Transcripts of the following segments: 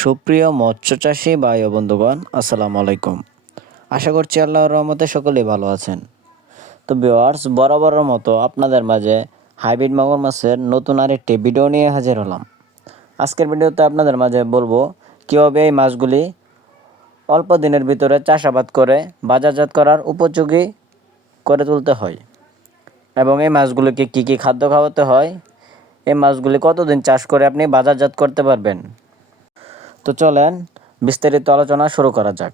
সুপ্রিয় মৎস্য চাষী ভাই ও বন্ধুগণ, আসসালামু আলাইকুম। আশা করছি আল্লাহর রহমতে সকলেই ভালো আছেন। তো ভিউয়ার্স, বরাবরের মতো আপনাদের মাঝে হাইব্রিড মাগুর মাছের নতুন আরেকটি ভিডিও নিয়ে হাজির হলাম। আজকের ভিডিওতে আপনাদের মাঝে বলবো কীভাবে এই মাছগুলি অল্প দিনের ভিতরে চাষাবাদ করে বাজারজাত করার উপযোগী করে তুলতে হয় এবং এই মাছগুলিকে কী কী খাদ্য খাওয়াতে হয়, এই মাছগুলি কতদিন চাষ করে আপনি বাজারজাত করতে পারবেন। তো চলেন বিস্তারিত আলোচনা শুরু করা যাক।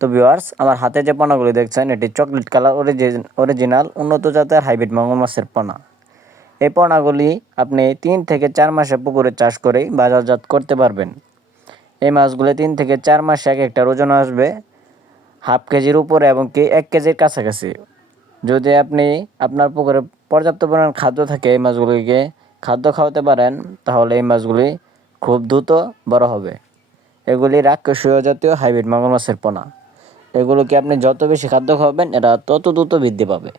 তো ভিউয়ার্স, আমার হাতে যে পোনাগুলি দেখছেন এটি চকলেট কালার অরিজিনাল উন্নত জাতের হাইব্রিড মাগুর মাছের পোনা। এই পোনাগুলি আপনি 3 থেকে 4 মাসে পুকুরে চাষ করেই বাজারজাত করতে পারবেন। এই মাছগুলি 3 থেকে 4 মাসে এক একটার ওজন আসবে হাফ কেজির উপরে এবং কি 1 কেজির কাছাকাছি। যদি আপনি আপনার পুকুরে পর্যাপ্ত পরিমাণ খাদ্য থাকে এই মাছগুলিকে খাদ্য খাওয়াতে পারেন, তাহলে এই মাছগুলি খুব দ্রুত বড় হবে। এগুলি রাক্ষসীয় জাতীয় হাইব্রিড মাগুর মাছের পোনা। এগুলোকে আপনি যত বেশি খাদ্য খাওয়াবেন এরা তত দ্রুত বৃদ্ধি পাবে।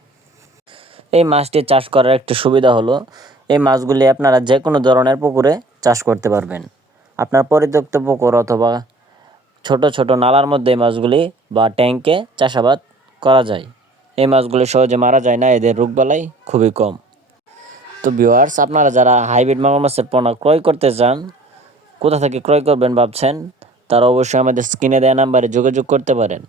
এই মাছটি চাষ করার একটি সুবিধা হলো এই মাছগুলি আপনারা যে কোনো ধরনের পুকুরে চাষ করতে পারবেন। আপনার পরিত্যক্ত পুকুর অথবা ছোট ছোট নালার মধ্যে এই মাছগুলি বা ট্যাঙ্কে চাষাবাদ করা যায়। এই মাছগুলি সহজে মারা যায় না, এদের রোগবালাই খুবই কম। তো ভিউয়ার্স, আপনারা যারা হাইব্রিড মাগুর মাছের পোনা ক্রয় করতে চান, কোথা থেকে ক্রয় করবেন ভাবছেন, তারা অবশ্যই আমাদের স্ক্রিনে দেওয়া নাম্বারে যোগাযোগ করতে পারেন।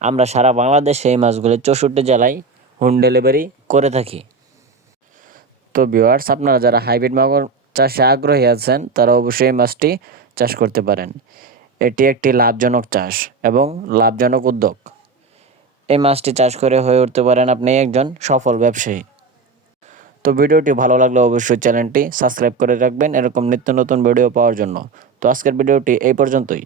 আমরা সারা বাংলাদেশে এই মাছগুলি 64 জেলায় হোম ডেলিভারি করে থাকি। তো ভিউয়ার্স, আপনারা যারা হাইব্রিড মাগুর চাষে আগ্রহী আছেন তারা অবশ্যই এই মাছটি চাষ করতে পারেন। এটি একটি লাভজনক চাষ এবং লাভজনক উদ্যোগ। এই মাছটি চাষ করে হয়ে উঠতে পারেন আপনি একজন সফল ব্যবসায়ী। তো ভিডিওটি ভালো লাগলে অবশ্যই চ্যানেলটি সাবস্ক্রাইব করে রাখবেন এরকম নিত্য নতুন ভিডিও পাওয়ার জন্য। তো আজকের ভিডিওটি এই পর্যন্তই।